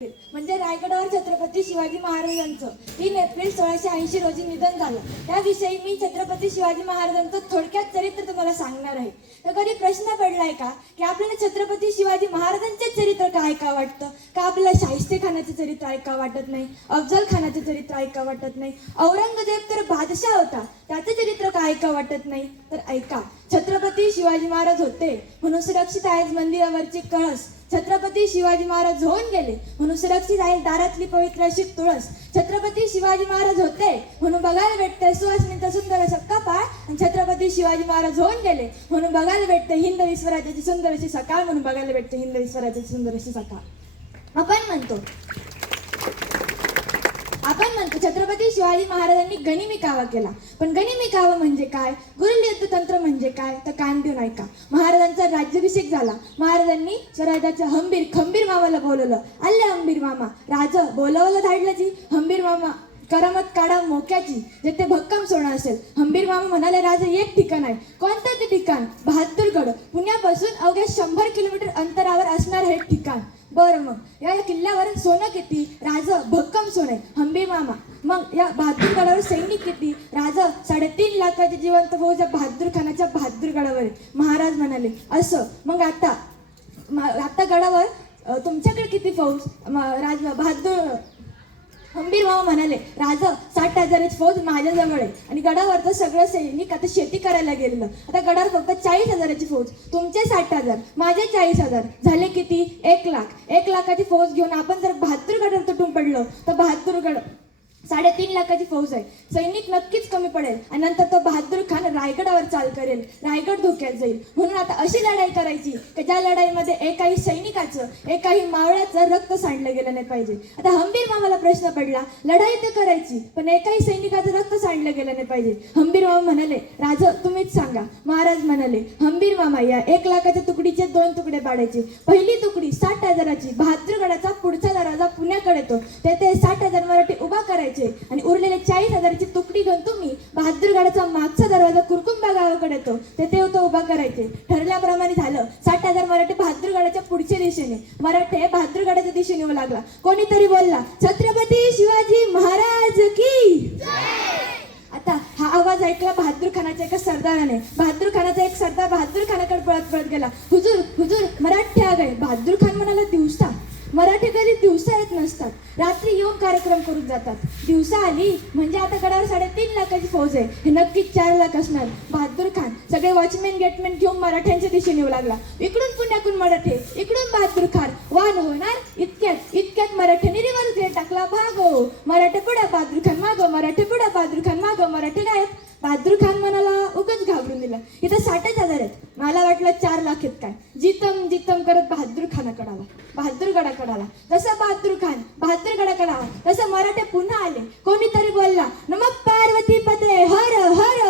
म्हणजे रायगडावर छत्रपती शिवाजी महाराजांचं 3 एप्रिल 1680 रोजी निधन झालं. त्याविषयी मी छत्रपती शिवाजी महाराजांचं थोडक्यात चरित्र तुम्हाला सांगणार आहे. तर कधी प्रश्न पडलाय का की आपल्याला छत्रपती शिवाजी महाराजांचे चरित्र का ऐका वाटतं, का आपल्याला शाहिस्ते खानाचे चरित्र ऐका वाटत नाही, अफजल खानाचे चरित्र ऐका वाटत नाही, औरंगजेब तर बादशाह होता त्याचे चरित्र का ऐका वाटत नाही? तर ऐका, छत्रपती शिवाजी महाराज होते म्हणून सुरक्षित आहे मंदिरावरची कळस, छत्रपती शिवाजी महाराज होऊन गेले म्हणून सुरक्षित आहे दारातली पवित्र अशी तुळस, छत्रपती शिवाजी महाराज होते म्हणून बघायला भेटते सुवासिनीचा सुंदर असा कपाळ, आणि छत्रपती शिवाजी महाराज होऊन गेले म्हणून बघायला भेटते हिंदवी स्वराज्याची सुंदर अशी सकाळ, म्हणून बघायला भेटते हिंदवी स्वराज्याची सुंदर अशी सकाळ. आपण म्हणतो छत्रपती शिवाजी महाराजांनी गनिमी कावा केला, पण गनिमी कावा म्हणजे काय, गुरुल युद्धतंत्र म्हणजे काय, तर कान देऊन ऐका. महाराजांचा राज्याभिषेक झाला. महाराजांनी स्वराज्याच्या खंबीर मामाला बोलवलं. आले हंबीर मामा, राजा बोलवलं धाडलं जी, हंबीर मामा करामत काढा मोक्याची, जेथे भक्कम सोनं असेल. हंबीर मामा म्हणाले, राजा एक ठिकाण आहे. कोणतं ते ठिकाण? बहादूरगड. पुण्यापासून अवघ्या 100 किलोमीटर अंतरावर असणार हे ठिकाण. बरं, मग या किल्ल्यावर सोनं किती? राजा भक्कम सोनं आहे. हंबीर मामा, मग या बहादूरगडावर सैनिक किती? राजा 3.5 लाखाची जिवंत फौज बहादूर खानाच्या बहादूरगडावर आहे. महाराज म्हणाले, असं मग आता गडावर तुमच्याकडे किती फौज? हंबीर मामा म्हणाले, राजा 60,000ची फौज माझ्याजवळ आहे, आणि गडावर तर सगळं सैनिक आता शेती करायला गेलेलं. आता गडावर फक्त 40,000ची फौज. तुमचे 60,000, माझे 40,000, झाले किती? 1 लाख. 1 लाखाची फौज घेऊन आपण जर बहादूरगडावर तुटून पडलो तर बहादूरगड 3.5 लाखाची फौज आहे. सैनिक नक्कीच कमी पडेल, आणि नंतर तो बहादूर खान रायगडावर चाल करेल. रायगड धोक्यात जाईल. म्हणून आता अशी लढाई करायची की ज्या लढाईमध्ये एकाही सैनिकाचं, एकाही मावळ्याचं रक्त सांडलं गेलं नाही पाहिजे. आता हंबीर मामाला प्रश्न पडला, लढाई तर करायची पण एकाही सैनिकाचं रक्त सांडलं गेलं नाही पाहिजे. हंबीर मामा म्हणाले, राजा तुम्हीच सांगा. महाराज म्हणाले, हंबीर मामा, या 1 लाखाच्या तुकडीचे 2 तुकडे पाडायचे. पहिली तुकडी 60,000ची बहादूरगडाचा पुढचा दरवाजा पुण्याकडे येतो, तेथे 60,000 मराठी उभा करायचे, आणि उरलेले 40,000ची तुकडी घेऊन तुम्ही बहादूरगडाचा मागचा दरवाजा कुरकुंबा गावाकडे येतो, तेथे तो उभा करायचे. ठरल्याप्रमाणे झालं. 60,000 मराठी बहादूरगडाच्या पुढच्या दिशेने, मराठे बहादूरगडाच्या दिशेने येऊ लागला. कोणीतरी बोलला, छत्रपती शिवाजी महाराज की. आता हा आवाज ऐकला बहादूर खानाच्या एका सरदाराने. बहादूर खानाचा एक सरदार बहादूर खानाकडे पळत गेला. हुजूर हुजूर, मराठे आ गए. बहादूर खान म्हणाला, दिवसा? मराठी कधी दिवसा येत नसतात, रात्री येऊन कार्यक्रम करून जातात. दिवसा आली म्हणजे आता गडावर 3.5 लाखाची फौज आहे, हे नक्कीच 4 लाख असणार. बहादूर खान सगळे वॉचमॅन गेटमॅन घेऊन मराठ्यांच्या दिशेने येऊ लागला. इकडून पुण्याकडून मराठे, इकडून बहादूर खान. वान होणार इतक्यात मराठ्यांनी रिव्हर्स गेट टाकला. भागो मराठे पुढे, बहादूर खान मागो, मराठे पुढे, बहादूर खान मागो, मराठे गायब. बहादूर खान म्हणाला, उगाच घाबरून दिला. इथं 60,000 आहेत, मला वाटलं 4 लाख आहेत काय. जितम करत बहादूर खानाकडे आला, बहादूरगडाकडे आला. जसं बहादूर खान बहादूरगडाकडे आला तसं मराठे पुन्हा आले. कोणीतरी बोलला, नमः पार्वती पते हर हर.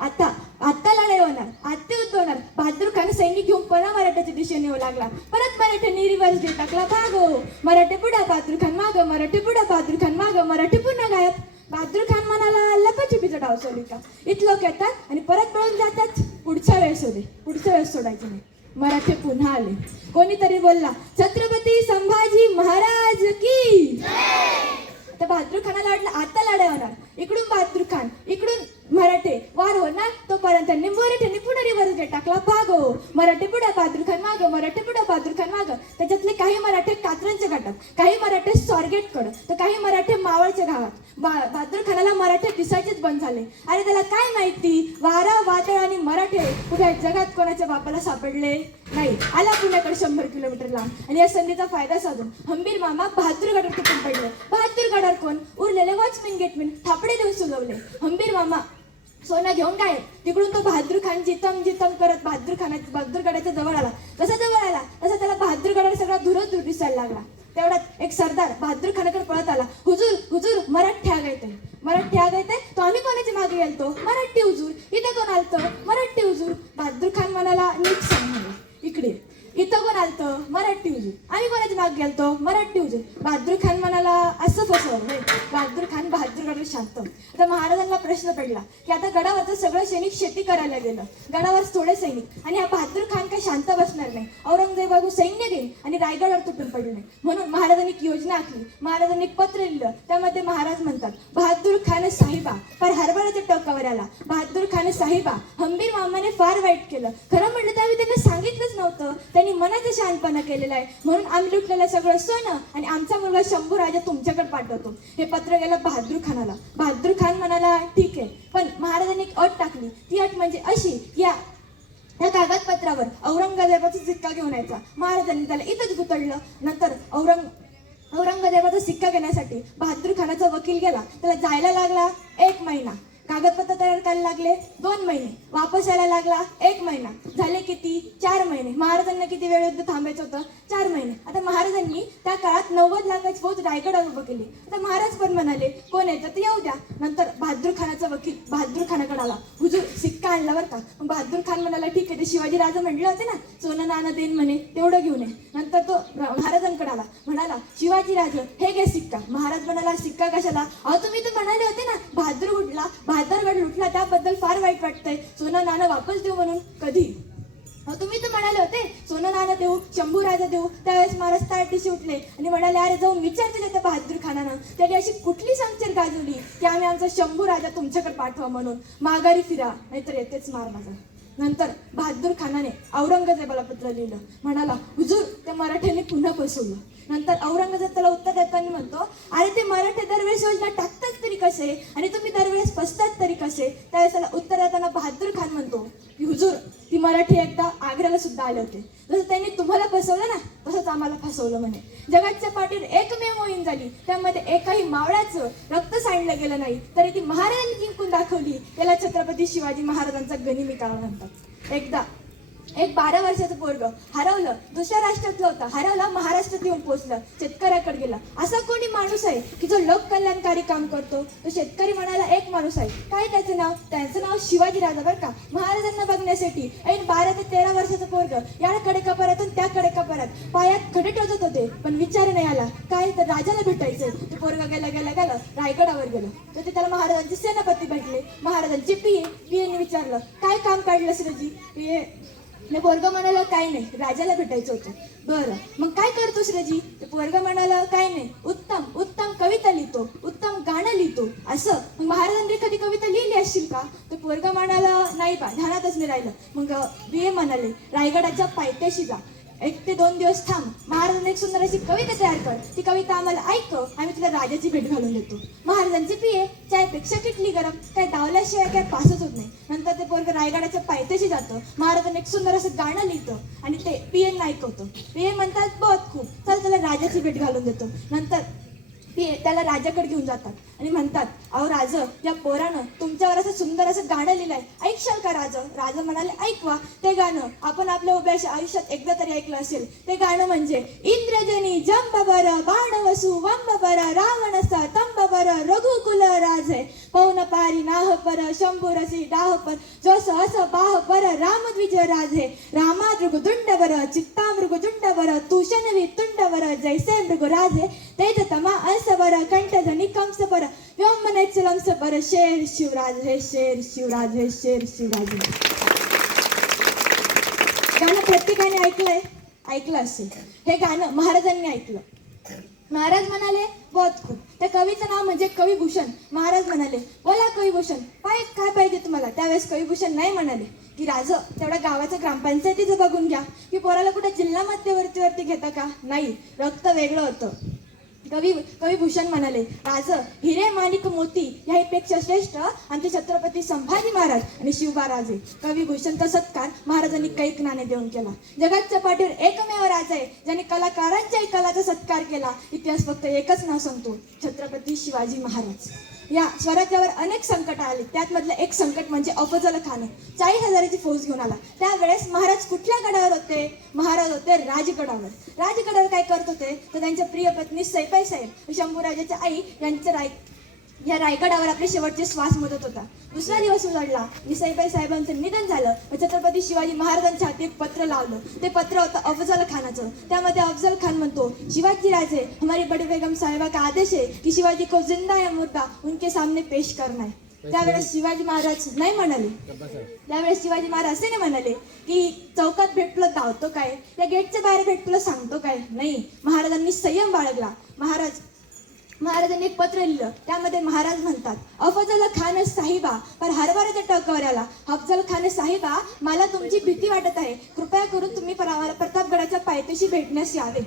आता लढाई होणार, आता युद्ध होणार. बहादूर खान सैनिक घेऊन पुन्हा मराठ्याच्या दिशेने येऊ लागला. परत मराठ्यांनी रिव्हर्स गेट टाकला. भागो मराठे पुढे, बहादूर खान माग, मराठे पुढे, बहादूर खान माग, मराठे पुन्हा गायब. बहादूर खान म्हणाला, लपाछपीचा डाव सोडली का? इथं लोक येतात आणि परत पळून जातात. पुढच्या वेळेस सोडायचं नाही. मराठे पुन्हा आले. कोणीतरी बोलला, छत्रपती संभाजी महाराज की. तर बहादूर खानाला वाटलं आता लढाई होणार. इकडून बहादूर खान, इकडून मराठे, वार होणार. तोपर्यंत मराठ्यांनी पुढे रिव्हर्स गेट टाकला. भागो मराठे पुढे, बहादूर खान माग, मराठे पुढे, बहादूर खान माग. त्याच्यातले काही मराठे कात्रजच्या घाटात, काही मराठे स्वारगेटकडं, तर काही मराठे मावळच्या गावात. बहादूर खानाला मराठे दिसायचेच बंद झाले. अरे त्याला काय माहिती, वारा वादळ आणि मराठे उभ्या जगात कोणाच्या बापाला सापडले नाही. आला पुण्याकडे 100 किलोमीटर लांब, आणि या संधीचा फायदा साधून हंबीर मामा बहादूरगडावर तुटून पडले. बहादूरगडावर कोण? उरलेले वॉचमॅन गेटमॅन थापडे देऊन सुलवले. हंबीर मामा सोना घेऊन काय तिकडून तो बहादूर खान जितम करत बहादूरगडाच्या जवळ आला. जसा त्याला बहादूरगडावर सगळा दूर दिसायला लागला. तेवढ्यात एक सरदार बहादूर खानाकडे पळत आला. हुजूर मराठे आ गए. तो आम्ही कोणाच्या मागे गेलतो? मराठी हुजूर. इथे कोण आलतो? मराठी हुजूर. बहादूर खान म्हणाला, नीट सांग. इकडे इथं कोण आलतं? मराठी हुजूर. आम्ही कोणाच्या माग गेलतो? मराठी हुजूर. बहादूर खान म्हणाला असं फसवलं नाही. बहादूर खान बहादूरगड शांत. आता महाराजांना प्रश्न पडला की आता गडावरचं सगळं सैनिक शेती करायला गेलं, गडावर थोडे सैनिक, आणि हा बहादूर खान काय शांत बसणार नाही. औरंगजेबाबू सैन्य घेईल आणि रायगडावर तुटून पडले नाही. म्हणून महाराजांनी एक योजना आखली. महाराजांनी एक पत्र लिहिलं. त्यामध्ये महाराज म्हणतात, बहादूर खान साहिबा पर हरभऱ्याच्या टोकावर आला. बहादूर खान साहिबा, हंबीर मामाने फार वाईट केलं. खरं म्हणलं तर आम्ही त्यांना सांगितलंच नव्हतं. त्यांनी मनाचं शहाणपणा केलेला आहे. म्हणून आम्ही लुटलेलं सगळं सोनं आणि आमचा मुलगा शंभू राजा तुमच्याकडे पाठवतो. हे पत्र गेलं बहादूर खानाला. बहादूर खान म्हणाला ठीक आहे, पण महाराजांनी एक अट टाकली. ती अट म्हणजे अशी की या कागदपत्रावर औरंगजेबाचा सिक्का घेऊन यायचा. महाराजांनी त्याला इथंच गुतडलं. नंतर औरंगजेबाचा सिक्का घेण्यासाठी बहादूर खानाचा वकील गेला. त्याला जायला लागला 1 महिना. कागदपत्र तयार करायला लागले 2 महिने. वापस यायला लागला 1 महिना. झाले किती? 4 महिने. महाराजांना किती वेळ युद्ध थांबायचं होतं? 4 महिने. आता महाराजांनी त्या काळात 90 लाखाची फौज रायगडावर उभं केली. आता महाराज पण म्हणाले कोण यायचं ते येऊ द्या. नंतर बहादूर खानाचा वकील बहादूर खानाकडे आला. हुजूर सिक्का आणला बरं का. मग बहादूर खान म्हणाला ठीक आहे, ते शिवाजी राजा म्हणले होते ना सोनं नाणं देईन म्हणे, तेवढं घेऊन ये. नंतर तो महाराजांकडे आला. म्हणाला शिवाजी राजा हे घे सिक्का. महाराज म्हणाला सिक्का कशाला? अहो तुम्ही तर म्हणाले होते ना बहादरगड लुटला त्याबद्दल फार वाईट वाटतंय, सोनं नाणं वापस देऊ म्हणून. कधी? तुम्ही तर म्हणाले होते सोनं नाणं देऊ, शंभू राजा देऊ. त्यावेळेस महाराज ताटीशी उठले आणि म्हणाले अरे जाऊन विचारते त्या बहादूर खानानं त्याने अशी कुठली संचर गाजवली की आम्ही आमचा शंभू राजा तुमच्याकडे पाठवा म्हणून. माघारी फिरा नाहीतर येतेच मार माझा. नंतर बहादूर खानाने औरंगजेबाला पत्र लिहिलं. म्हणाला हुजूर त्या मराठ्यांनी पुन्हा फसवलं. नंतर औरंगजेब त्याला उत्तर देताना म्हणतो अरे ते मराठे दरवेळेस योजना टाकतात तरी कसे आणि तुम्ही दरवेळेस फसतात तरी कसे? त्यावेळेस त्याला उत्तर देताना बहादूर खान म्हणतो की हुजूर ती मराठी एकदा आग्र्याला सुद्धा आले होते. जसं त्यांनी तुम्हाला फसवलं ना तसंच आम्हाला फसवलं म्हणे. जगाच्या पाठीवर एकमेव मोहीम झाली, त्यामध्ये एकाही मावळ्याचं रक्त सांडलं गेलं नाही, तरी ती महाराजांनी जिंकून दाखवली. त्याला छत्रपती शिवाजी महाराजांचा गनिमी काळ म्हणतात. एकदा एक 12 वर्षाचं पोरगं हरवलं, दुसऱ्या राष्ट्रातलं होतं, हरवलं, महाराष्ट्रात येऊन पोहोचलं, शेतकऱ्याकडे गेला. असा कोणी माणूस आहे की जो लोककल्याणकारी काम करतो? तो शेतकरी म्हणाला एक माणूस आहे. काय त्याचं नाव? त्यांचं नाव शिवाजी राजा बरं का. महाराजांना बघण्यासाठी ऐन 12 ते 13 वर्षाचं पोरगं याकडे कपारातून त्याकडे कपारात पायात खडे टोचत होते, पण विचार नाही आला काय तर राजाला भेटायचं. ते पोरगं गेलं रायगडावर गेलं. तर ते त्याला महाराजांचे सेनापती भेटले. महाराजांचे पियेने विचारलं काय काम काढलंस रजी? पोरगं म्हणाला काय नाही, राजाला भेटायचं होतं. बरं मग काय करतोस रजी? ते पोरगं म्हणाला काय नाही, उत्तम कविता लिहितो, उत्तम गाणं लिहितो. असं मग महाराजांनी कधी कविता लिहिली असशील का? तर पोरगं म्हणाला नाही बा, ध्यानातच नाही राहिलं. मग बिये म्हणाले रायगडाच्या पायथ्याशी जा, 1 ते 2 दिवस थांब, महाराजांनी एक सुंदर अशी कविता तयार कर, ती कविता आम्हाला ऐकव, आम्ही तुला राजाची भेट घालून देतो. महाराजांचे पिये चायपेक्षा किटली गरम, काय दावल्याशिवाय काय पासच होत नाही. नंतर ते पोरगं रायगडाच्या पायथ्याशी जातं, महाराजांनी एक सुंदर असं गाणं लिहितं आणि ते पियेंना ऐकवतं. पिये म्हणतात बहुत खूप, चल त्याला राजाची भेट घालून देतो. नंतर पिये त्याला राजाकडे घेऊन जातात आणि म्हणतात अहो राज, या पोरानं तुमच्यावर असं सुंदर असं गाणं लिहिलंय, ऐकशाल का राज? राजा म्हणाले ऐकवा. ते गाणं आपण आपल्या उभ्या आयुष्यात एकदा तरी ऐकलं असेल. ते गाणं म्हणजे इंद्रजनी जंबबर बाणवसु वंबबर रावणस तंबबर रघुकुल राजे पौन पारी नाह पर शंभुरसी डाह पर जस अस बाह पर रामद्विज राजे रामा मृगदुंडवर चित्ता मृगजुंडवर तुषनवी तुंडवर जैसे मृग राजे तेज तमा अंसवर कंठधनी कंसपर व्योमनेचलंसपर शेर शिवराज हे शेर शिवराज हे शेर शिवराज. गाणं प्रत्येकाने ऐकलं असेल. हे गाणं महाराजांनी ऐकलं. महाराज म्हणाले बहुत खूप. त्या कवीचं नाव म्हणजे कविभूषण. महाराज म्हणाले बोला कविभूषण काय पाहिजे तुम्हाला? त्यावेळेस कविभूषण नाही म्हणाले की राज तेवढ्या गावाचं ग्रामपंचायतीचं बघून घ्या, की पोराला कुठे जिल्हा मध्यवर्तीवरती घेता का? नाही, रक्त वेगळं होतं. कविभूषण म्हणाले राज हिरे माणिक मोती यापेक्षा श्रेष्ठ आमचे छत्रपती संभाजी महाराज आणि शिवबाराजे. कविभूषणचा सत्कार महाराजांनी कैक नाणे देऊन केला. जगाच्या पाठीवर एकमेव राजा आहे ज्यांनी कलाकारांच्याही कलाचा सत्कार केला. इतिहास फक्त एकच नाव सांगतो, छत्रपती शिवाजी महाराज. या स्वराज्यावर अनेक संकट आले, त्यातमधलं एक संकट म्हणजे अफजल खान 40,000ची फौज घेऊन आला. त्यावेळेस महाराज कुठल्या गडावर होते? महाराज होते राजगडावर. राजगडावर काय करत होते तर त्यांच्या प्रिय पत्नी सैफाई साहेब शंभूराजाच्या आई यांचं या रायगडावर आपले शेवटचे श्वास मोजत होता. दुसरा दिवस उजाडला. निसाईबाई साहेबांचं निधन झालं. छत्रपती शिवाजी महाराजांच्या हाती एक पत्र लावलं. ते पत्र होतं अफजल खानाचं. त्यामध्ये अफजल खान म्हणतो, शिवाजी राजे, हमारी बड़ी बेगम साहिबा का आदेश है की शिवाजी को जिंदा या मुर्दा उनके सामने पेश करना है. त्यावेळेस शिवाजी महाराज नाही म्हणाले. त्यावेळेस शिवाजी महाराज असे नाही म्हणाले की चौकात भेटलं धावतो काय, या गेटच्या बाहेर भेटलं सांगतो काय. नाही, महाराजांनी संयम बाळगला. महाराजांनी एक पत्र लिहिलं. त्यामध्ये महाराज म्हणतात, अफजल खान साहिबा पर हरभऱ्याच्या टकवऱ्याला. अफजल खान साहिबा, मला तुमची भीती वाटत आहे. कृपया करून तुम्ही प्रतापगडाच्या पायथ्याशी भेटण्यास यावे.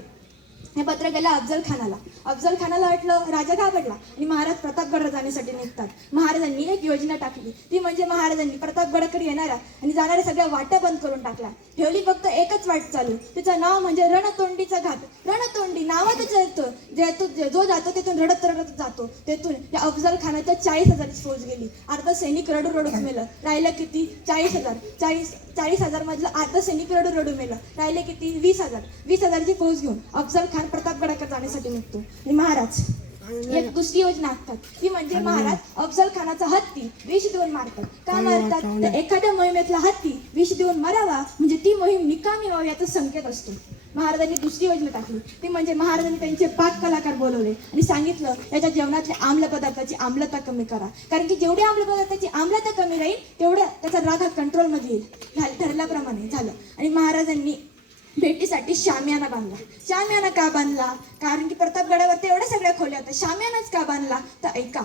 हे पत्र गेलं अफजल खानाला. अफजल खानाला वाटलं राजा घाबरला आणि महाराज प्रतापगडला जाण्यासाठी निघतात. महाराजांनी एक योजना टाकली. ती म्हणजे महाराजांनी प्रतापगडाकडे येणाऱ्या आणि जाणाऱ्या सगळ्या वाटा बंद करून टाकल्या. ठेवली फक्त एकच वाट चालू. तिचं नाव म्हणजे रणतोंडीचा घाट. रणतोंडी नावातच येतं, जो जातो तिथून रडत रडत जातो. तेथून या अफजल खानाच्या 40,000ची फौज गेली. अर्धा सैनिक रडू रडूच मेलं. राहिलं किती? 40,000. 40,000 मधलं अर्धा सैनिक रडू रडू मेलं. राहिले किती? 20,000. 20,000ची फौज घेऊन अफजल खान प्रतापगडाकडे जाण्यासाठी निघतो. आणि महाराज एक दुसरी योजना आखतात. ती म्हणजे महाराज अफजल खानाचा हत्ती विष देऊन मारतात. का मारतात? तर एखाद्या मोहिमेतला हत्ती विष देऊन मरावा म्हणजे ती मोहीम निकामी व्हावी याचा संकेत असतो. महाराजांनी दुसरी योजना टाकली. ती म्हणजे महाराजांनी त्यांचे पाक कलाकार बोलवले आणि सांगितलं, याच्या जेवणातल्या आम्ल पदार्थाची आम्लता कमी करा. कारण की जेवढी आम्ल पदार्थाची आम्लता कमी राहील तेवढ्या त्याचा राग हा कंट्रोलमध्ये येईल. ठरल्याप्रमाणे झालं. आणि महाराजांनी भेटीसाठी शामियाना बांधला. शामियाना का बांधला? कारण की प्रतापगडावर एवढ्या सगळ्या खोल्या होत्या. शामियानाच का बांधला? तर ऐका,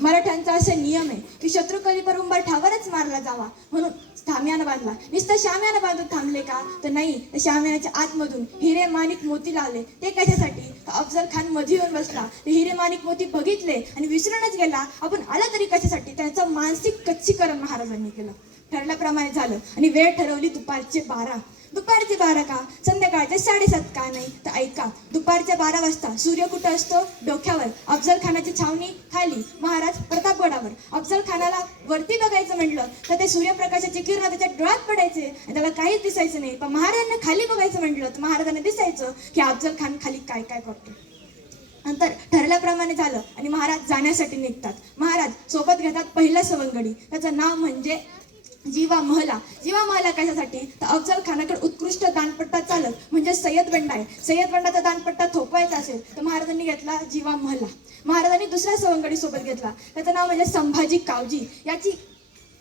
मराठ्यांचा असा नियम आहे की शत्रू कधी पर उंबरठ्यावरच मारला जावा, म्हणून शामियाना बांधला. नुसतं शामियाना बांधून थांबले का? तर नाही, त्या शामियानाच्या आतमधून हिरे माणिक मोती लावले. ते कशासाठी? अफजल खान मध्ये येऊन बसला. ते हिरे माणिक मोती बघितले आणि विसरूनच गेला. आपण आला तरी कशासाठी? त्याचं मानसिक कच्चीकरण महाराजांनी केलं. ठरल्याप्रमाणे झालं. आणि वेळ ठरवली दुपारचे 12. दुपारचे 12 का? संध्याकाळचे 7:30 का नाही? तर ऐका, दुपारच्या 12 वाजता सूर्य कुठं असतो? डोक्यावर. अफजल खानाची छावणी खाली, महाराज प्रतापगडावर. अफजल खानाला वरती बघायचं म्हटलं तर ते सूर्यप्रकाशाची किरण त्याच्या डोळ्यात पडायचे आणि त्याला काहीच दिसायचं नाही. पण महाराजांना खाली बघायचं म्हटलं तर महाराजांना दिसायचं की अफजल खान खाली काय काय करतो. नंतर ठरल्याप्रमाणे झालं आणि महाराज जाण्यासाठी निघतात. महाराज सोबत घेतात पहिला सवंगडी. त्याचं नाव म्हणजे जीवा महला. जीवा महला कशासाठी? तर अफजल खानाकडे उत्कृष्ट दानपट्टा चालत म्हणजे सय्यद बंडा आहे. सय्यद बंडाचा दानपट्टा थोपवायचा असेल तर महाराजांनी घेतला जीवा महला. महाराजांनी दुसऱ्या सवंगडी सोबत घेतला. त्याचं नाव म्हणजे संभाजी कावजी.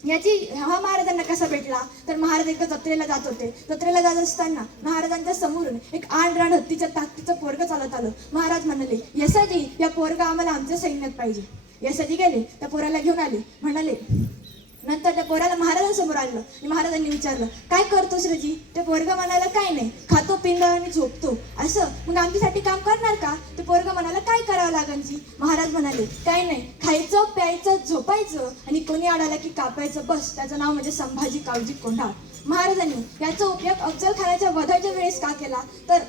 हा महाराजांना कसा भेटला? तर महाराज एका जत्रेला जात होते. जत्रेला जात असताना महाराजांच्या समोरून एक आण हत्तीच्या ताकदीचं पोरगं चालत आलं. महाराज म्हणाले, यसाजी, या पोरगा आम्हाला आमच्या सैन्यात पाहिजे. यसाजी गेले, त्या पोराला घेऊन आले. म्हणाले, नंतर त्या पोराला महाराजांसमोर आणलं आणि महाराजांनी विचारलं, काय करतोस रजी? ते पोरगा म्हणाला, काय नाही, खातो पिंदा आणि झोपतो. असं? मग आमच्यासाठी काम करणार का? ते पोरगा म्हणाला, काय करावं लागेल? महाराज म्हणाले, काय नाही, खायचं प्यायचं झोपायचं आणि कोणी आडाला की कापायचं, बस. त्याचं नाव म्हणजे संभाजी कावजी कोंढाळ. महाराजांनी याचा उपयोग अफजल खानाच्या वधाच्या वेळेस का केला? तर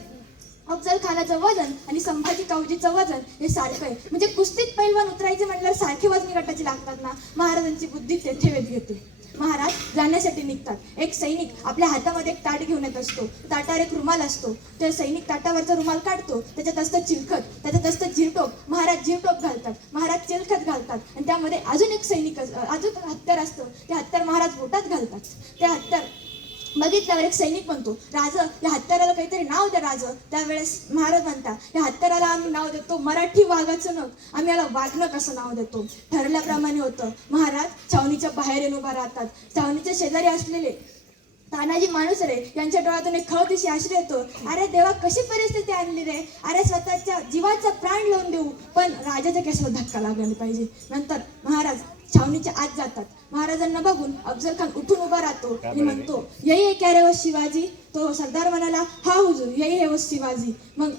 अफजल खानाचं वजन आणि संभाजी कावजीचं वजन हे सारखं आहे. म्हणजे कुस्तीत पैलवान उतरायचे म्हटल्यावर सारखी वजनी गटाची लागतात ना. महाराजांची बुद्धी तेथे वेध घेते. महाराज जाण्यासाठी निघतात. एक सैनिक आपल्या हातामध्ये एक ताट घेऊन येत असतो. ताटावर एक रुमाल असतो. त्या सैनिक ताटावरचा रुमाल काढतो. त्याच्यात असतं चिलखत, त्याच्यात असतं जिरटोप. महाराज जिरटोप घालतात, महाराज चिलखत घालतात आणि त्यामध्ये अजून एक सैनिक अजून हत्यार असतं. ते हत्यार महाराज बोटात घालतात. ते हत्यार बघितल्यावर एक सैनिक म्हणतो, राज, या हत्याराला काहीतरी नाव द्या राज. त्यावेळेस महाराज म्हणतात, या हत्याराला आम्ही नाव देतो मराठी वाघाचं नख. आम्ही याला वाघनख असं नाव देतो. ठरल्याप्रमाणे होतं. महाराज छावणीच्या बाहेर येऊन उभा राहतात. छावणीच्या शेजारी असलेले तानाजी माणूस रे यांच्या डोळ्यातून एक खळदिशी आश्रय येतो. अरे देवा, कशी परिस्थिती आणली रे. अरे स्वतःच्या जीवाचा प्राण लावून देऊ पण राजाच्या केसाला धक्का लागला नाही पाहिजे. नंतर महाराज छावणीच्या आत जातात. महाराजांना बघून अफजल खान उठून उभा राहतो आणि म्हणतो, यही है क्या रे वो शिवाजी? तो सरदार म्हणाला, हा हुजूर, यही है वो शिवाजी. मग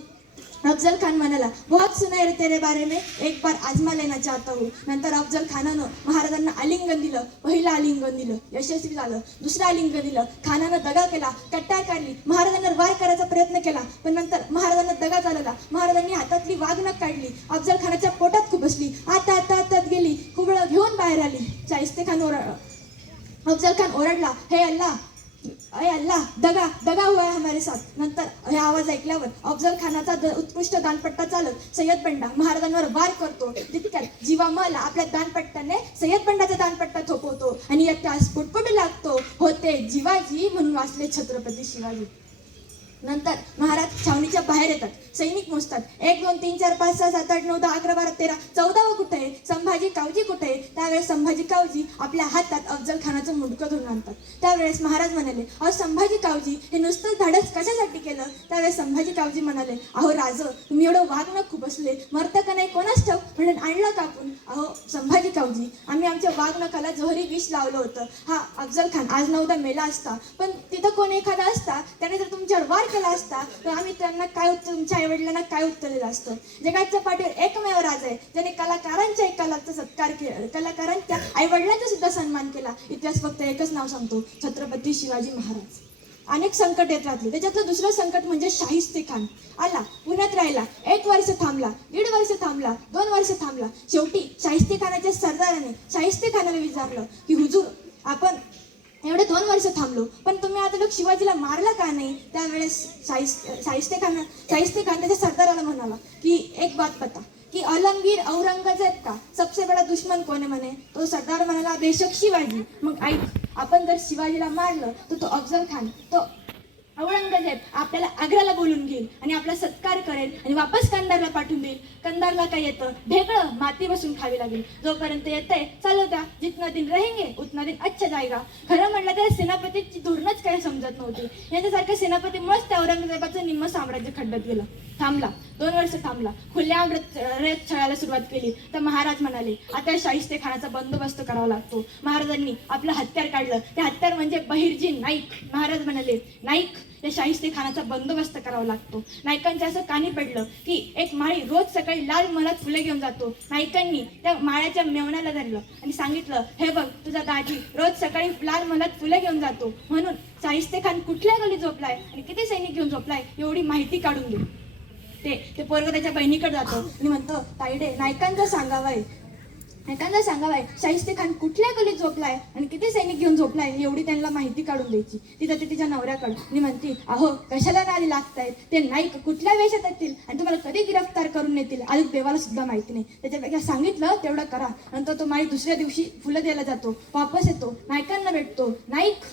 अफजल खान म्हणाला, बहुत सुना है तेरे बारे में, एक बार आजमा लेना चाहता हूँ. नंतर अफजल खानानं महाराजांना आलिंगन दिलं. पहिलं आलिंगन दिलं, यशस्वी झालं. दुसरं आलिंगन दिलं, खानानं दगा केला, कट्टार काढली. महाराजांना वार करायचा प्रयत्न केला पण नंतर महाराजांना दगा झालेला. महाराजांनी हातातली वाघनख काढली, अफजल खानाच्या पोटात खुपसली. आतात गेली, कुबळं घेऊन बाहेर आली. शाहिस्ते खान अफजल खान ओरडला, हे अल्लाह, अय अल्लाह, दगा दगा हुआ है हमारे साथ. नंतर हे आवाज ऐकल्यावर अफजल खानाचा उत्कृष्ट दानपट्टा चालक सय्यद बंडा महाराजांवर वार करतो. तितक्यात जीवामाला आपल्या दानपट्ट्याने सय्यद बंडाचा दानपट्टा थोपवतो आणि यात पुटपुट लागतो, होते जिवाजी म्हणून वाचले छत्रपती शिवाजी. नंतर महाराज छावणीच्या बाहेर येतात. सैनिक मोजतात. 1 2 3 4 5 6 7 8 9 10 11 12 13 14वा कुठे आहे? संभाजी कावजी कुठे आहे? त्यावेळेस संभाजी कावजी आपल्या हातात अफजल खानाचं मुंडकं धरून आणतात. त्यावेळेस महाराज म्हणाले, अहो संभाजी कावजी, हे नुसतं धाडस कशासाठी केलं? त्यावेळेस संभाजी कावजी म्हणाले, अहो राज, तुम्ही एवढं वागणं खूप असले, मरतं का नाही कोणास ठाऊक, म्हणून आणलं कापून. अहो संभाजी कावजी, आम्ही आमच्या वागणकाला जहरी विष लावलं होतं. हा अफजल खान आज न उद्या मेला असता, पण तिथं कोण एखादा असता त्याने जर तुमच्यावर वार केला असता तर आम्ही त्यांना काय उत्तर, तुमच्या आईवडिलांना काय उत्तर दिलं असतं? जगाच्या पाठीवर एकमेव राज आहे ज्याने कलाकारांच्या कलाचा सत्कार केला, कलाकारांच्या आईवडिलांचा सुद्धा सन्मान केला. इतिहास फक्त एकच नाव सांगतो, छत्रपती शिवाजी महाराज. अनेक संकट येत राहते. त्याच्यातलं दुसरं संकट म्हणजे शाहिस्ते खान. आला, पुण्यात राहिला, 1 वर्ष थांबला, 1.5 वर्ष थांबला, 2 वर्ष थांबला. शेवटी शाहिस्ते खानाच्या सरदाराने शाहिस्ते खानाला विचारलं की हुजूर, आपण एवढे 2 वर्ष थांबलो, पण तुम्ही आता लोक शिवाजीला मारला का नाही? त्यावेळेस शाहिस्ते खान त्याच्या सरदाराला म्हणाला की एक बात पता की आलमगीर औरंगजेब का सबसे बडा दुश्मन कोण आहे म्हणे? तो सरदार म्हणाला, बेशक शिवाजी. मग ऐक, आपण जर शिवाजीला मारलं तर तो अफजल खान, तो औरंगजेब आपल्याला आग्र्याला बोलून घेईल आणि आपला सत्कार करेल आणि वापस कंधारला पाठवून देईल. कंधारला काय येतं? ढेकळं, माती बसून खावी लागेल. जोपर्यंत येतंय चालू द्या, जितना दिन रहेंगे उतना दिन अच्छा जाएगा. खरं म्हटलं तर सेनापतीची धोरणच काही समजत नव्हती. यांच्यासारख्या सेनापतीमुळेच त्या औरंगजेबाचं निम्म साम्राज्य खड्ड्यात गेलं. थांबला, 2 वर्ष थांबला, खुल्या रयत छळायला सुरुवात केली. तर महाराज म्हणाले, आता शाहिस्ते खानाचा बंदोबस्त करावा लागतो. महाराजांनी आपलं हत्यार काढलं. ते हत्यार म्हणजे बहिर्जी नाईक. महाराज म्हणाले, नाईक, या शाहिस्ते खानाचा बंदोबस्त करावा लागतो. नायकांच्या असं कानी पडलं की एक माळी रोज सकाळी लाल महालात फुले घेऊन जातो. नायकांनी त्या माळ्याच्या मेवण्याला धरलं आणि सांगितलं, हे बघ, तुझा दाजी रोज सकाळी लाल महालात फुले घेऊन जातो, म्हणून शाहिस्ते खान कुठल्या गली झोपलाय आणि किती सैनिक घेऊन झोपलाय एवढी माहिती काढून दे. ते पोरग त्याच्या बहिणीकडे जातो आणि म्हणतो, ताईडे, नायकांचं सांगावंय शाहिस्ते खान कुठल्या गलीत झोपलाय आणि किती सैनिक घेऊन झोपलाय एवढी त्यांना माहिती काढून द्यायची. ती जाते तिच्या नवऱ्याकडे आणि म्हणते, अहो कशाला नादी लागतायत? ते नाईक कुठल्या वेशात येतील आणि तुम्हाला कधी गिरफ्तार करून नेतील अजून देवाला सुद्धा माहिती नाही. त्याच्यापेक्षा सांगितलं तेवढं करा. नंतर तो माई दुसऱ्या दिवशी फुलं द्यायला जातो, वापस येतो, नायकांना भेटतो. नाईक,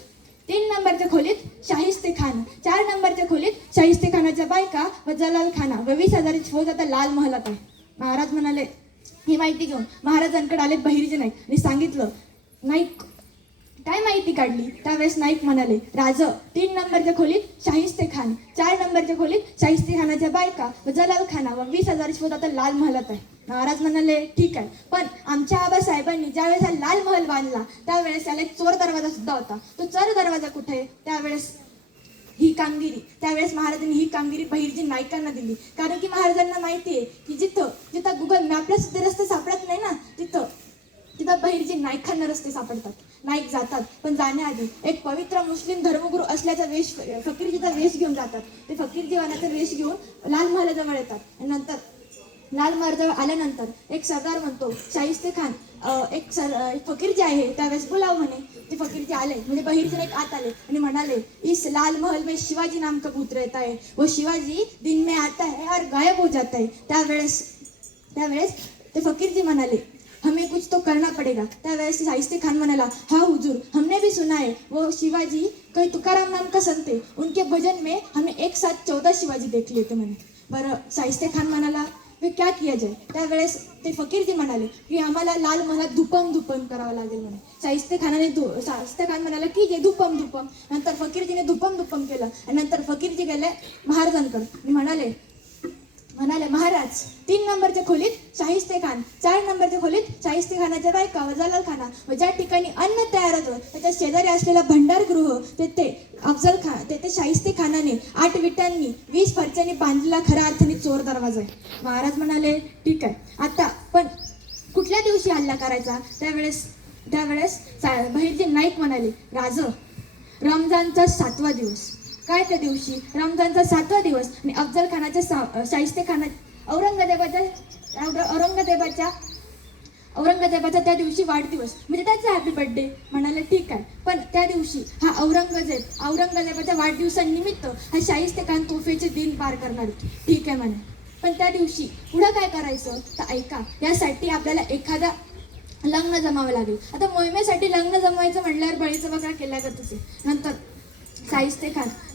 3 नंबरच्या खोलीत शाहिस्ते खान, 4 नंबरच्या खोलीत शाहिस्ते खानाच्या बायका व जलाल खाना व 20,000 फौज आता लाल महालात आहे. महाराज म्हणाले, ही माहिती घेऊन महाराजांकडे आले बहिर्जी नाईक आणि सांगितलं, नाईक काय माहिती काढली? त्यावेळेस नाईक म्हणाले, राज, 3 नंबरच्या खोलीत शाहिस्ते खान, 4 नंबरच्या खोलीत शाहिस्ते खानाच्या बायका व जलाल खाना व 20,000 फौज आता लाल महालात आहे. महाराज म्हणाले, ठीक आहे, पण आमच्या आबासाहेबांनी ज्यावेळेस हा लाल महल बांधला त्यावेळेस त्याला एक चोर दरवाजा सुद्धा होता. तो चोर दरवाजा कुठे? त्यावेळेस महाराजांनी ही कामगिरी बहिर्जी नाईकांना दिली. कारण की महाराजांना माहिती आहे की जिथं गुगल मॅपला सुद्धा रस्ते सापडत नाही ना, तिथं बहिर्जी नाईकांना रस्ते सापडतात. नाईक जातात, पण जाण्याआधी एक पवित्र मुस्लिम धर्मगुरू असल्याचा वेश, फकीरजीचा वेश घेऊन जातात. ते फकीरजीवानाचा वेश घेऊन लाल महालाजवळ येतात आणि नंतर लाल महालाजवळ आल्यानंतर एक सरदार म्हणतो, शाहिस्ते खान, एक फकीर जे आहे त्यावेळेस बोलाव म्हणे. ते फकीर जे आले म्हणजे बहिर्जी नाईक आत आले आणि म्हणाले, इस लाल महल में शिवाजी नाम का भूत रहता है, वो शिवाजी दिन में आता है और गायब हो जाता है. त्यावेळेस ते फकीरजी म्हणाले, हमें कुछ तो करना पडेगा. त्यावेळेस शाहिस्ते खान म्हणाला, हाँ हुजूर, हमने भी सुना है वो शिवाजी कोई तुकाराम नाम का संत है, उनके भजन में हमने एक साथ 14 शिवाजी देख लिए थे म्हणे. बरं, शाहिस्ते खान म्हणाला, क्या किया जाए? त्यावेळेस ते फकीरजी म्हणाले की आम्हाला लाल महालात धुपम करावं लागेल म्हणे. शाहिस्ते खान म्हणाला की जे धुपम. नंतर फकीरजीने धुपम केलं आणि नंतर फकीरजी गेले महाराजांकडे आणि म्हणाले, महाराज, 3 नंबरच्या खोलीत शाहिस्ते खान, 4 नंबरच्या खोलीत शाहिस्ते खानाच्या बायका व जलाल खाना व ज्या ठिकाणी अन्न तयार होतं त्याच्या शेजारी असलेला भंडारगृह तेथे शाहिस्ते खानाने 8 विटांनी 20 फरच्यांनी बांधलेला खऱ्या अर्थाने चोर दरवाजा आहे. महाराज म्हणाले, ठीक आहे, आता पण कुठल्या दिवशी हल्ला करायचा? त्यावेळेस बहिर्जी नाईक म्हणाले, राज, रमजानचा 7वा दिवस. काय त्या दिवशी? रमजानचा 7वा दिवस आणि अफजल खानाच्या शाहिस्ते खाना औरंगजेबाचा त्या दिवशी वाढदिवस म्हणजे त्याचा हॅपी बर्थडे. म्हणाले ठीक आहे, पण त्या दिवशी हा औरंगजेबाच्या वाढदिवसानिमित्त हा शाहिस्तेखान तोफेचे दिन पार करणार होते. ठीक आहे म्हणे, पण त्या दिवशी पुढं काय करायचं तर ऐका. यासाठी आपल्याला एखादा लग्न जमावं लागेल. आता मोहिमेसाठी लग्न जमवायचं म्हटल्यावर बळीचा बकरा केला जातच आहे. नंतर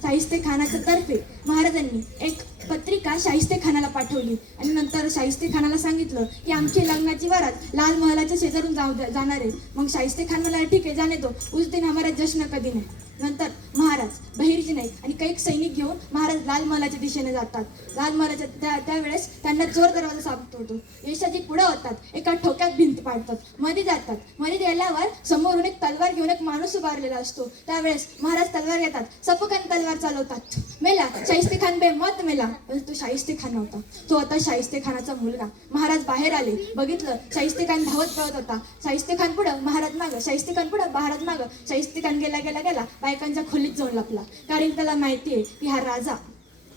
शाहिस्तेखानाच्या तर्फे महाराजांनी एक पत्रिका शाहिस्तेखानाला पाठवली आणि नंतर शाहिस्तेखानाला सांगितलं की आमची लग्नाची वरात लाल महालाच्या शेजारून जाणार आहे. मग शाहिस्तेखान मला ठीक आहे जाने दो, उस दिन हमारा जश्न कधी नाही. नंतर महाराज बहिर्जी नाईक आणि काही सैनिक घेऊन महाराज लाल महालाच्या दिशेने जातात. लाल महालाच्या त्यावेळेस त्यांना जोर दरवाजा सापडतो. यशाजी पुढे होतात, एका ठोक्यात भिंत पाडतात, मध्ये जातात. मध्ये गेल्यावर समोरून एक तलवार घेऊन एक माणूस उभारलेला असतो. त्यावेळेस महाराज तलवार घेतात, सपकन तलवार चालवतात. मेला शाहिस्तेखान बेमत मेला. पण तो शाहिस्तेखान नव्हता, तो होता शाहिस्तेखानाचा मुलगा. महाराज बाहेर आले, बघितलं शाहिस्तेखान धावत पळत होता. शाहिस्तेखान पुढं महाराज मागं, शाहिस्तेखान पुढं महाराज मागं. शाहिस्तेखान गेला बायकांच्या खोलीत जाऊन लपला. कारण त्याला माहिती आहे की हा राजा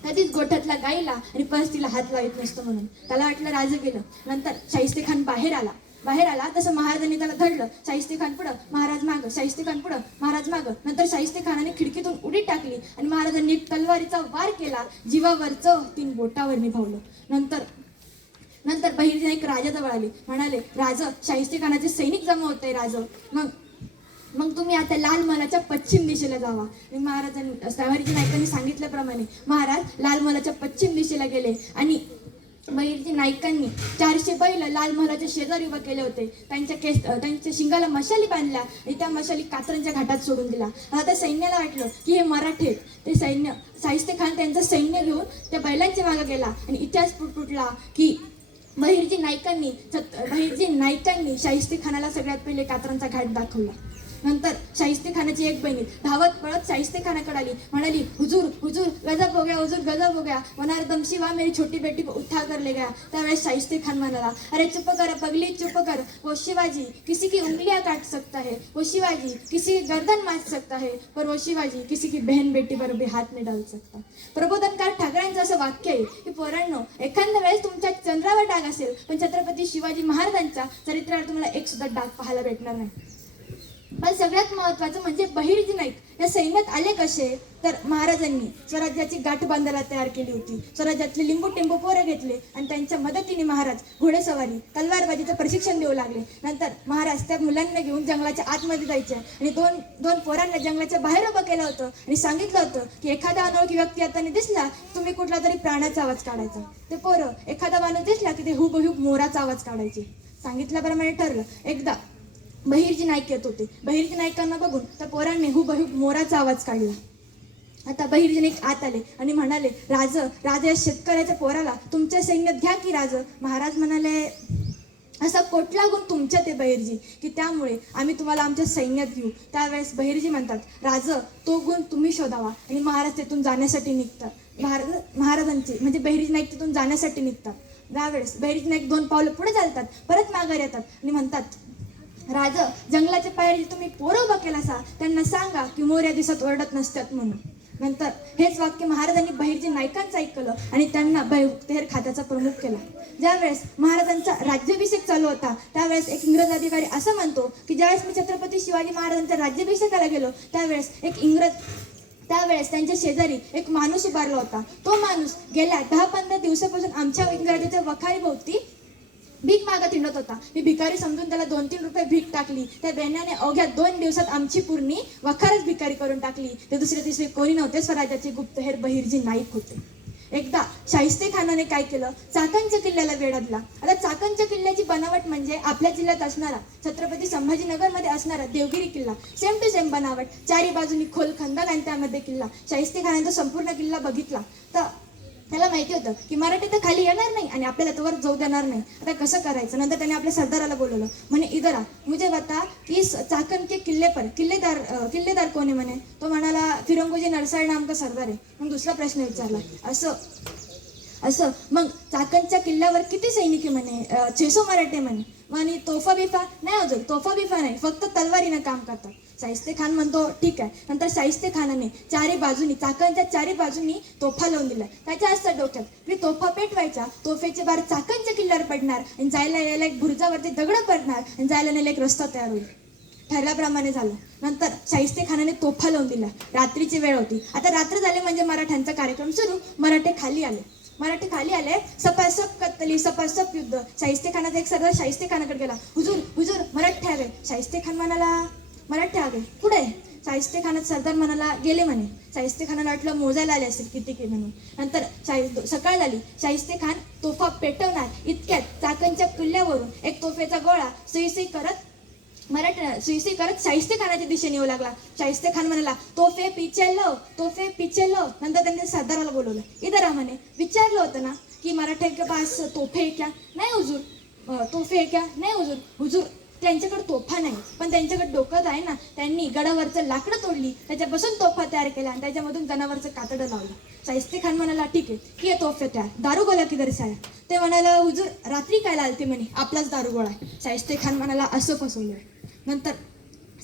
कधीच गोठ्यातला गाईला आणि परस्तीला हात लावत नसतो म्हणून. त्याला वाटलं राजा गेलं. नंतर शाहिस्तेखान बाहेर आला तसं महाराजांनी त्याला धरलं. शाहिस्तेखान पुढं महाराज मागं, शाहिस्तेखान पुढं महाराज मागं. नंतर शाहिस्तेखानाने खिडकीतून उडी टाकली आणि महाराजांनी एक तलवारीचा वार केला. जीवावरचं 3 बोटावर निभावलं. नंतर बहिर्जी नाईक राजाजवळ आले. म्हणाले, राजा शाहिस्तेखानाचे सैनिक जमा होते राजा. मग तुम्ही आता लाल महालाच्या पश्चिम दिशेला जावा. आणि बहिर्जी नाईकांनी सांगितल्याप्रमाणे महाराज लाल महालाच्या पश्चिम दिशेला गेले आणि बहिर्जी नाईकांनी 400 बैल लाल महालाच्या शेजारी उभे केले होते. त्यांच्या शिंगाला मशाली बांधल्या आणि त्या मशाली कात्रंच्या घाटात सोडून दिला. आता त्या सैन्याला वाटलं की हे मराठे आहेत. ते सैन्य शाहिस्तेखान त्यांचं सैन्य घेऊन त्या बैलांच्या मागे गेला आणि इतिहास फुटला की बहिर्जी नाईकांनी शाहिस्तेखानाला सगळ्यात पहिले कात्रंचा घाट दाखवला. नंतर शाहिस्तेखानाची एक बहिणी धावत पळत शाहिस्तेखानाकडे आली. म्हणाली, हुजूर गजब हो गया, हुजूर गजब हो गया, वनार दमशी वा मेरी छोटी बेटी को उठा कर ले गया. त्यावेळेस शाहिस्तेखान म्हणाला, अरे चुप कर पगली, चुप कर. वो शिवाजी किसी की उंगलियां काट सकता है, वो शिवाजी किसी की गर्दन मार सकता है, पर वो शिवाजी किसी की बहन बेटी पर भी हात नहीं डाल सकता. प्रबोधनकार ठाकरेंचं असं वाक्य आहे की पोरांनो, एखाद्या वेळेस तुमच्या चंद्रावर डाग असेल पण छत्रपती शिवाजी महाराजांच्या चरित्रावर तुम्हाला एक सुद्धा डाग पाहायला भेटणार नाही. पण सगळ्यात महत्त्वाचं म्हणजे बहिर्जी नाईक या सैन्यात आले कसे तर महाराजांनी स्वराज्याची गाठ बांधायला तयार केली होती. स्वराज्यातले लिंबू टिंबू पोरं घेतले आणि त्यांच्या मदतीने महाराज घोडेसवारी तलवारबाजीचं प्रशिक्षण देऊ लागले. नंतर महाराज त्या मुलांना घेऊन जंगलाच्या आतमध्ये जायचे आणि दोन पोरांना जंगलाच्या बाहेर उभं केलं होतं आणि सांगितलं होतं की एखादा अनोळखी व्यक्ती आता दिसला तुम्ही कुठला तरी प्राण्याचा आवाज काढायचा. ते पोरं एखादा माणूस दिसला की ते हुबहूब मोराचा आवाज काढायचे. सांगितल्याप्रमाणे ठरलं. एकदा बहिर्जी नाईक येत होते. बहिर्जी नाईकांना बघून त्या पोरांनी हुबहूब मोराचा आवाज काढला. आता बहिर्जी नाईक आत आले आणि म्हणाले, राजा या शेतकऱ्याच्या पोराला तुमच्या सैन्यात घ्या की राजा. महाराज म्हणाले, असा कोटला गुण तुमच्यात आहे बहिर्जी की त्यामुळे आम्ही तुम्हाला आमच्या सैन्यात घेऊ. त्यावेळेस बहिर्जी म्हणतात, राजा तो गुण तुम्ही शोधावा. आणि महाराज तिथून जाण्यासाठी निघतात. महाराजांचे म्हणजे बहिर्जी नाईक तिथून जाण्यासाठी निघतात. त्यावेळेस बहिर्जी नाईक 2 पावलं पुढे चालतात, परत माघार येतात आणि म्हणतात, राजा जंगलाच्या पायरी तुम्ही पोरं उभा केला सा त्यांना सांगा की मोऱ्या दिवसात ओरडत नसतात म्हणून. नंतर हेच वाक्य महाराजांनी बहिर्जी नाईकांचं ऐकलं आणि त्यांना तेर खात्याचा प्रमुख केला. ज्यावेळेस महाराजांचा राज्याभिषेक चालू होता त्यावेळेस एक इंग्रज अधिकारी असं म्हणतो की ज्यावेळेस मी छत्रपती शिवाजी महाराजांच्या राज्याभिषेकाला गेलो त्यावेळेस त्यांच्या शेजारी एक माणूस उभारला होता. तो माणूस गेल्या 10-15 दिवसापासून आमच्या इंग्रजाच्या वखारीभोवती भीक मागत हिंडत होता. मी भिकारी समजून त्याला 2-3 रुपये भीक टाकली. त्या बेण्याने अवघ्या 2 दिवसात आमची पूर्णी वखारच भिकारी करून टाकली. ते दुसरे कोणी नव्हते, स्वराज्याचे गुप्तहेर बहिर्जी नाईक होते. एकदा शाहिस्तेखानाने काय केलं, चाकणच्या किल्ल्याला वेढा. आता चाकणच्या किल्ल्याची बनावट म्हणजे आपल्या जिल्ह्यात असणारा छत्रपती संभाजीनगरमध्ये असणारा देवगिरी किल्ला सेम टू सेम बनावट. 4ही बाजूनी खोल खंदक आणि त्यामध्ये किल्ला. शाहिस्तेखानाचा संपूर्ण किल्ला बघितला तर त्याला माहिती होतं की मराठी तर खाली येणार नाही आणि आपल्याला तोवर जाऊ देणार नाही. आता कसं करायचं. नंतर त्याने आपल्या सरदाराला बोलवलं. म्हणे, इधर आ, मुझे बता की चाकण के किल्ले पर किल्लेदार कोण आहे म्हणे. तो म्हणाला, फिरंगोजी नरसाळ नाम का सरदार आहे. मग दुसरा प्रश्न विचारला, असं मग चाकणच्या किल्ल्यावर किती सैनिक आहे म्हणे. 600 मराठे म्हणे. आणि तोफा बिफा नाही, अजून तोफा बिफा नाही, फक्त तलवारीनं काम करतात. शाहिस्ते खान म्हणतो ठीक आहे. नंतर शाहिस्ते खानाने चाकांच्या चारी बाजूनी तोफा लावून दिल्या. त्याच्या असतं डोक्यात मी तोफा पेटवायचा, तोफेचे बार चाकांच्या किल्ल्यावर पडणार आणि जायला यायला एक बुरुजावरती दगड पडणार आणि जायला नेला एक रस्ता तयार होईल. ठरल्याप्रमाणे झालं. नंतर शाहिस्ते खानाने तोफा लावून दिल्या. रात्रीची वेळ होती. आता रात्र झाले म्हणजे मराठ्यांचा कार्यक्रम सुरू. मराठे खाली आले. सपासप कत्तली, सपासप युद्ध. शाहिस्ते खानाचा एक सरदार शाहिस्ते खानाकडे गेला. हुजूर हुजूर मराठे आले. शाहिस्ते खान म्हणाला मराठे आले कुठे? शाहिस्ते खानाचा सरदार म्हणाला गेले म्हणे. शाहिस्ते खानाला वाटलं मोजायला आले असेल किती म्हणून. नंतर सकाळ झाली. शाहिस्ते खान तोफा पेटवणार इतक्यात चाकणच्या किल्ल्यावरून एक तोफेचा गोळा सुई करत शाहिस्ते खानाच्या दिशेने येऊ लागला. शाहिस्ते खान म्हणाला तोफे पिचे लो. नंतर त्यांनी सरदाराला बोलवलं. इधर आ म्हणे. विचारलं होतं ना की मराठे के पास तोफे है क्या? नाही हुजूर. तोफे है क्या? नाही हुजूर. हुजूर त्यांच्याकडे तोफा नाही पण त्यांच्याकडे डोकं आहे ना. त्यांनी गडावरचं लाकडं तोडली, त्याच्यापासून तोफा तयार केला आणि त्याच्यामधून जनावरचं कातडं लावलं. शाहिस्ते खान म्हणाला ठीक आहे की तोफे तयार. दारू गोळा किधर से आया? ते म्हणाला हुजूर रात्री काय आलते म्हणे. आपलाच दारू गोळा आहे. शाहिस्ते खान म्हणाला असं फसवलं. नंतर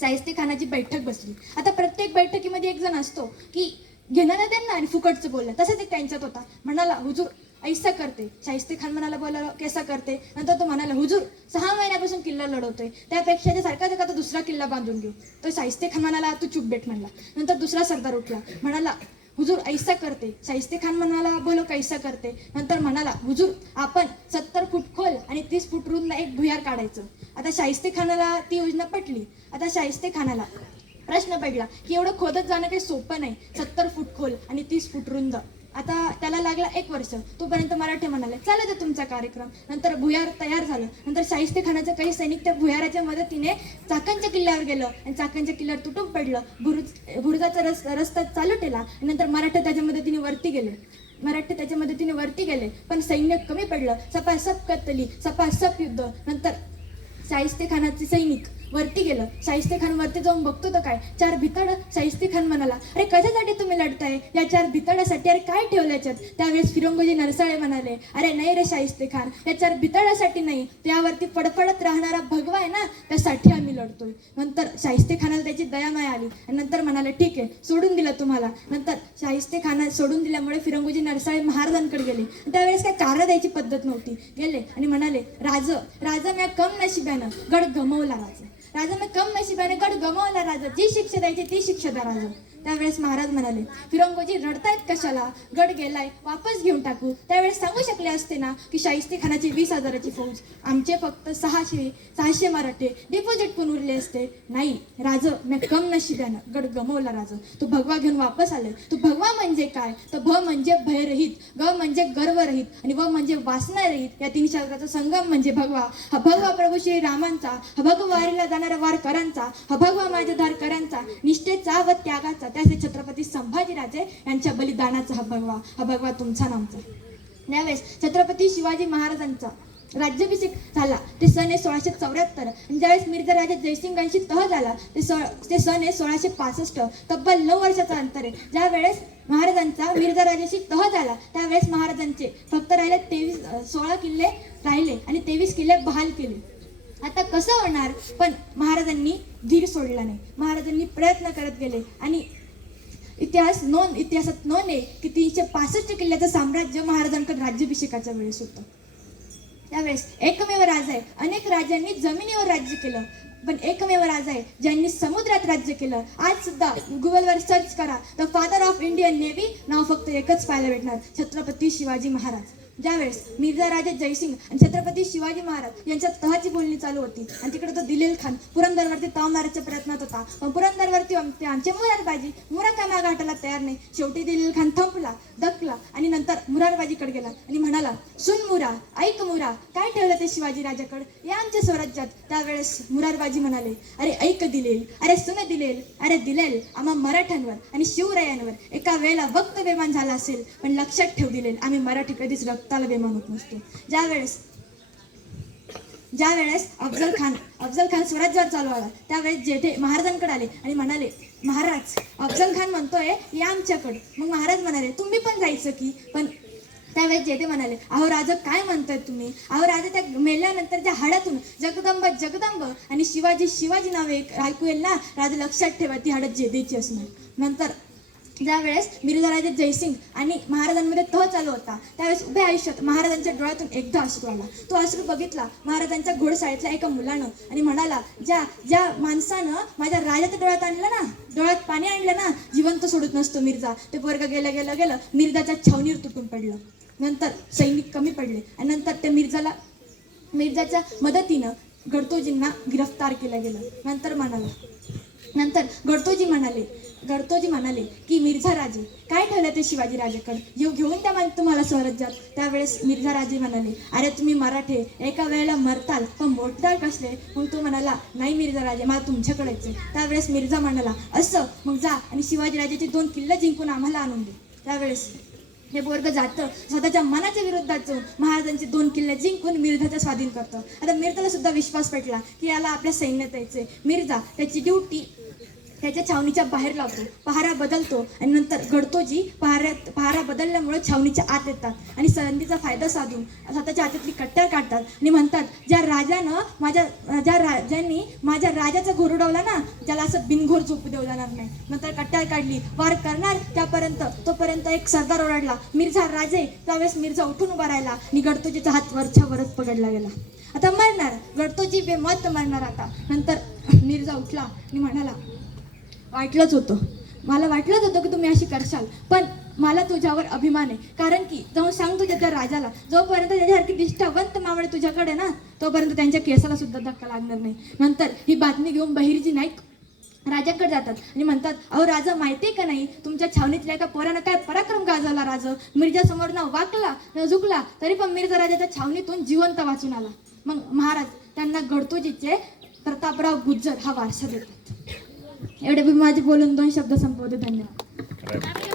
शाहिस्ते खानाची बैठक बसली. आता प्रत्येक बैठकीमध्ये एक जण असतो की घेणारा त्यांना आणि फुकटचं बोलला. तसंच एक त्यांच्यात होता. म्हणाला हुजूर ऐसा करते. शाहिस्ते खान म्हणाला बोला कैसा करते. नंतर तो म्हणाला हुजूर 6 महिन्यापासून किल्ला लढवतोय, त्यापेक्षा ते सारखा तो दुसरा किल्ला बांधून घेऊ. तो शाहिस्ते खान म्हणाला तू चुप बेट म्हणला. नंतर दुसरा सरदार उठला. म्हणाला हुजूर ऐसा करते. शाहिस्ते खान म्हणाला बोलो कैसा करते. नंतर म्हणाला हुजूर आपण 70 फूट खोल आणि 30 फूट रुंद एक भुयार काढायचं. आता शाहिस्ते खानाला ती योजना पटली. आता शाहिस्ते खानाला प्रश्न पडला की एवढं खोदत जाणं काही सोपं नाही. 70 फूट खोल आणि 30 फूट रुंद. आता त्याला लागला 1 वर्ष. तोपर्यंत मराठे म्हणाले चालू दे तुमचा कार्यक्रम. नंतर भुयार तयार झालं. नंतर शाहिस्ते खानाचे काही सैनिक त्या भुयाराच्या मदतीने चाकणच्या किल्ल्यावर गेलं आणि चाकणच्या किल्ल्यावर तुटून पडलं. बुरुजाचा रस्ता चालू केला. नंतर मराठे त्याच्या मदतीने वरती गेले पण सैन्य कमी पडलं. सपासप कत्तली, सपासप युद्ध. नंतर शाहिस्ते खानाचे सैनिक वरती गेलं. शाहिस्ते खान वरती जाऊन बघतो तर काय 4 भिताड. शाहिस्ते खान म्हणाला अरे कशासाठी तुम्ही लढताय? या 4 भिताडासाठी. अरे काय ठेवलं याच्यात? त्यावेळेस फिरंगोजी नरसाळे म्हणाले अरे नाही रे शाहिस्ते खान, या 4 भिताडासाठी नाही, त्यावरती फडफडत राहणारा भगवा आहे ना त्यासाठी आम्ही लढतोय. नंतर शाहिस्ते खानाला त्याची दयामाया आली आणि नंतर म्हणाले ठीक आहे सोडून दिलं तुम्हाला. नंतर शाहिस्ते खाना सोडून दिल्यामुळे फिरंगोजी नरसाळे महाराजांकडे गेले. त्यावेळेस काय कारण द्यायची पद्धत नव्हती. गेले आणि म्हणाले राजा म्या कम नशिबानं गड गमवला. राजा मी कम नशिबाने गड गमावला. राजा जी शिक्षा द्यायची ती शिक्षा द्या राजा. त्यावेळेस महाराज म्हणाले फिरंगोजी रडतायत कशाला? गड गेलाय वापस घेऊन टाकू. त्यावेळेस सांगू शकले असते ना की शाहिस्ते खानाची 20,000ची फौज, आमचे फक्त 600 मराठे डिपॉझिट पण उरले असते. नाही राज मी कम नशिबानं गड गमवला. राजा तू भगवा घेऊन वापस आले. तू भगवा म्हणजे काय? तर भ म्हणजे भयरहित, ग म्हणजे गर्वरहित आणि व म्हणजे वासनारहित. या 3 शब्दाचा संगम म्हणजे भगवा. हा भगवा प्रभू श्री रामांचा, हा भगवा वारीला जाणारा वारकरांचा, हा भगवा माझ्या धारकरांचा, निष्ठेचा व त्यागाचा, त्याचे छत्रपती संभाजीराजे यांच्या बलिदानाचा हा भगवा तुमचा नामचा. त्यावेळेस छत्रपती शिवाजी महाराजांचा राज्याभिषेक झाला ते सन आहे 1674 आणि ज्यावेळेस मिर्झा राजा जयसिंगांशी तह झाला ते सन आहे 1665. तब्बल 9 वर्षाचा अंतर आहे. ज्यावेळेस महाराजांचा मिर्झा राजाशी तह झाला त्यावेळेस महाराजांचे फक्त राहिले 16 किल्ले राहिले आणि 23 किल्ले बहाल केले. आता कसं होणार? पण महाराजांनी धीर सोडला नाही. महाराजांनी प्रयत्न करत गेले आणि इतिहासात नोंद आहे की 365 किल्ल्याचं साम्राज्य महाराजांकडे राज्याभिषेकाच्या वेळेस होतं. त्यावेळेस एकमेव राजा आहे. अनेक राजांनी जमिनीवर राज्य केलं पण एकमेव राजा आहे ज्यांनी समुद्रात राज्य केलं. आज सुद्धा गुगलवर सर्च करा the father of Indian navy, नाव फक्त एकच पाहायला भेटणार, छत्रपती शिवाजी महाराज. ज्यावेळेस मिर्झा राजे जयसिंग आणि छत्रपती शिवाजी महाराज यांच्या तहाची बोलणी चालू होती आणि तिकडे तो दिलेल खान पुरंदरवरती ताव मारायच्या प्रयत्नात होता. पण पुरंदरवरती आमचे मुरारबाजी काय गाठायला तयार नाही. शेवटी दिलेल खान थंपला, दकला आणि नंतर मुरारबाजीकडे गेला आणि म्हणाला सुन मुरा, ऐक मुरा, काय ठेवलं ते शिवाजी राजाकडे या आमच्या स्वराज्यात. त्यावेळेस मुरारबाजी म्हणाले अरे ऐक दिलेल, अरे सुन दिलेल, अरे दिलेल आम्हा मराठ्यांवर आणि शिवरायांवर एका वेळेला वक्त बेमान झाला असेल पण लक्षात ठेव दिलेल आम्ही मराठी कधीच त्याला बेमान होत नसतो. ज्यावेळेस अफजल खान स्वराज्यावर चालू आला त्यावेळेस जेठे महाराजांकडे आले आणि म्हणाले महाराज अफजल खान म्हणतोय या आमच्याकडे. मग महाराज म्हणाले तुम्ही पण जायचं की? पण त्यावेळेस जेठे म्हणाले, अहो राजा काय म्हणताय तुम्ही? अहो राजा त्या मेल्यानंतरच्या हाडातून जगदंब जगदंब आणि शिवाजी शिवाजी नावे ऐकू येईल ना, राजा लक्षात ठेवा ती हाडं जेधेची असणार. नंतर ज्यावेळेस मिर्झा राजे जयसिंग आणि महाराजांमध्ये तह चालू होता त्यावेळेस उभ्या आयुष्यात महाराजांच्या डोळ्यातून एकदा अश्रू आला. तो अश्रू बघितला महाराजांच्या घोडशाळेतल्या एका मुलानं आणि म्हणाला, ज्या ज्या माणसानं माझ्या राजाच्या डोळ्यात आणलं ना, डोळ्यात पाणी आणलं ना, जिवंत सोडत नसतो मिर्झा. ते पोरगं गेलं गेलं गेलं मिर्झाच्या छावणीवर तुटून पडलं. नंतर सैनिक कमी पडले आणि नंतर ते मिर्झाच्या मदतीनं गडतोजींना गिरफ्तार केलं गेलं. नंतर गडतोजी म्हणाले की मिर्झा राजे काय ठेवलं ते शिवाजी राजेकडे घेऊन त्या तुम्हाला स्वराज्यात. त्यावेळेस मिर्झा राजे म्हणाले, अरे तुम्ही मराठे एका वेळेला मरताल पण मोठदार कसले? मग तो म्हणाला, नाही मिर्झा राजे मला तुमच्याकडेच आहे. त्यावेळेस मिर्झा म्हणाला, असं मग जा आणि शिवाजी राजाचे 2 किल्ले जिंकून आम्हाला आणून दे. त्यावेळेस हे पोरगं जातं स्वतःच्या मनाच्या विरोधात जाऊन महाराजांचे 2 किल्ले जिंकून मिर्झाचा स्वाधीन करतं. आता मिर्झाला सुद्धा विश्वास पटला की याला आपल्या सैन्यात यायचे. मिर्झा त्याची ड्युटी त्याच्या छावणीच्या बाहेर लावतो, पहारा बदलतो आणि नंतर गडतोजी पहारा बदलल्यामुळे छावणीच्या आत येतात आणि संधीचा फायदा साधून स्वतःच्या हातातली कट्टर काढतात आणि म्हणतात, ज्या राजांनी माझ्या राजाचा घोर उडवला ना, ज्याला असं बिनघोर झोपू देऊ जाणार नाही. नंतर कट्टर काढली, वार करणार तोपर्यंत एक सरदार ओरडला, मिर्झा राजे. त्यावेळेस मिर्झा उठून उभा राहिला आणि गडतोजीचा हात वरच पकडला गेला. आता मरणार गडतोजी बेमत मरणार. आता नंतर मिर्झा उठला आणि म्हणाला, मला वाटलंच होतं की तुम्ही अशी करशाल, पण मला तुझ्यावर अभिमान आहे. कारण की जाऊन सांग तुझ्या त्या राजाला, जोपर्यंत त्याच्यासारखी निष्ठावंत मावळे तुझ्याकडे ना, तोपर्यंत त्यांच्या केसाला सुद्धा धक्का लागणार नाही. नंतर ही बातमी घेऊन बहिर्जी नाईक राजाकडे जातात आणि म्हणतात, अहो राजा माहितीये का नाही, तुमच्या छावणीतल्या एका पोरानं काय पराक्रम गाजवला. राजा मिर्झा समोर न वाकला न झुकला तरी पण मिर्झा राजाच्या छावणीतून जिवंत वाचून आला. मग महाराज त्यांना गडतोजीचे प्रतापराव गुज्जर हा वारसा देतात. एवढे मी माझे बोलून 2 शब्द संपवते. धन्यवाद.